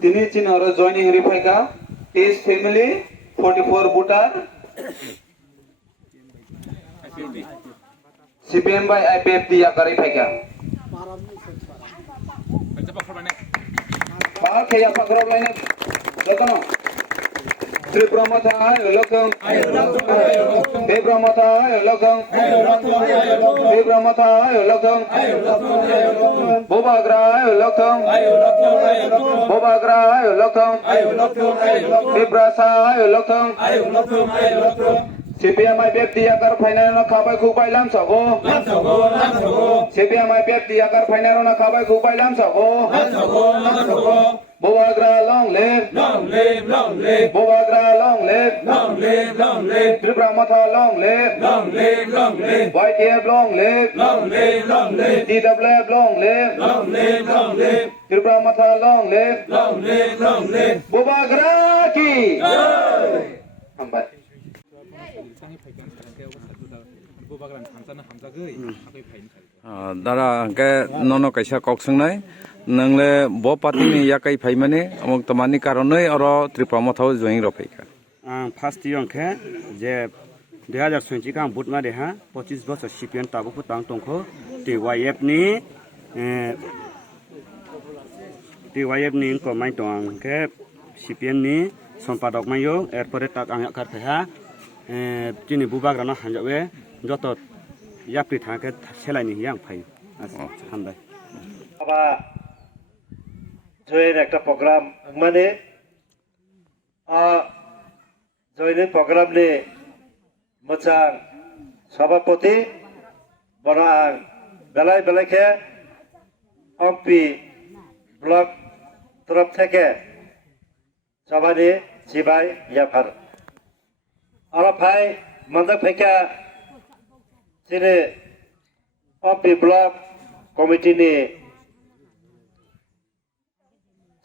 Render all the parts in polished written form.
Tini chin oro joining rifaika. His family 44 voter. CPM by IPFD yakari faika. Pak ya Pak Guru lainnya. Lekono. Sri Pramata Lokang. Dev Pramata Lokang. Dev Pramata Lokang. Bobagra Lokang. Bobagra Lokang. Debrasa Lokang. CPM IPFD yakar final na kabai kubai lam sago. CPM IPFD yakar final na kabai kubai lam sago. Bobagra long live. Bobagra long live. Tripramata long live. YTF long live. DWF long live. Tripramata long live. Bobagra ki. Hambat. Dara ke nono kaisa kok sungai nangle bo party ni ya kai phai mane amok tamani karonoi oro Tripramata join ropaika first year ke je 2020 ka bут ma de ha 25 বছর CPN tabu putang tongkho TYF ni ko mai tong ke CPN ni সম্পাদক mayo erpore tak angak kar ha tini bubagrana hanjawe joto yapri thake selai ni yang phai hamdai aba join একটা programme মানে join programme নে মোচাং সভাপতি বনাং বেলায় বেলাকে MP block তরফ থেকে সবাই সিবাই ইয়াফার আর ভাই মাদক ফেকা যিনি এমপি ব্লক কমিটি নি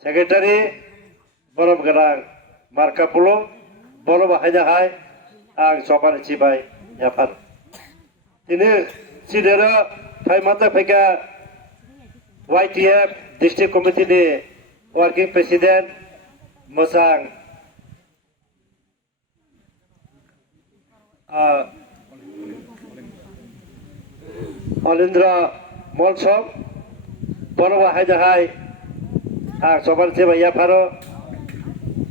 সেক্রেটারি বরম গরাং মার্কাপুলো বড় বাহাইনা হাই आं सबान सिबाय याफार दिनै सिदेरा फाइमाता फैका YTF डिस्ट्रिक्ट कमिटिनि वर्किं प्रेसिडेंट मोजां अलिन्द्र मलसम बर' बाहायनाहाय आं सबान सिबाय याफारो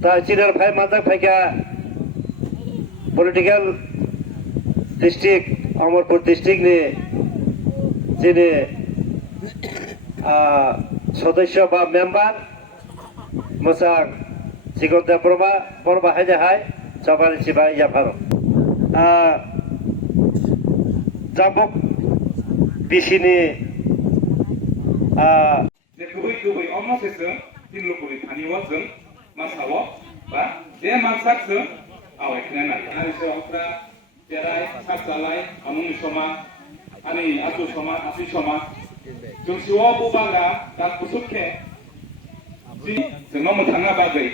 दा सिदेरा फाइमाता फैका पॉलिटिकल डिस्ट्रिक्ट अमरपुर डिस्ट्रिक्ट ने जिन्हें सदस्य बा मेम्बर मोजां सिगंदा प्रभा बर' बाहायनो हाय सबान सिबाय याफारो जाबक बिसिनि गुबै अमसेसजों दिनलुकुरि थानिवाजों मासाव बा बे मानसाजों awak kena hari seorang cerai saksalai amung soma ani atu soma asi soma jumsiwa bubangga dan kusukhe ji जोंनाव मोनथाङा बागै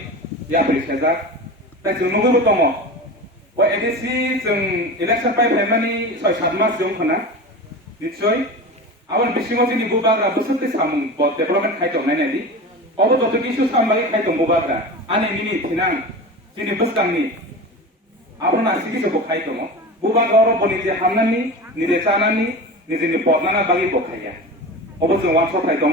या प्रेसार दा जोंनावबो दङ वा एडिसि जों इलेक्शन पाइफायमानि 6-7 मास जों खना निश्चय आवन बिसिङाव जोंनि बुबाग्रा बोसोरसे सामुं बड डेभलपमेन्ट खायदंनाय नायदि अबो दत किसु सामबाय खायदं बुबाग्रा आनि मिनि थिनां जोंनि बोसदांनि आपन आसिकी से बोखाई तो मो बुबा गौरव बनी जे हमनानी निजे चानानी निजे नि पौधना बागी बोखाया अब जो 1 शॉट है तो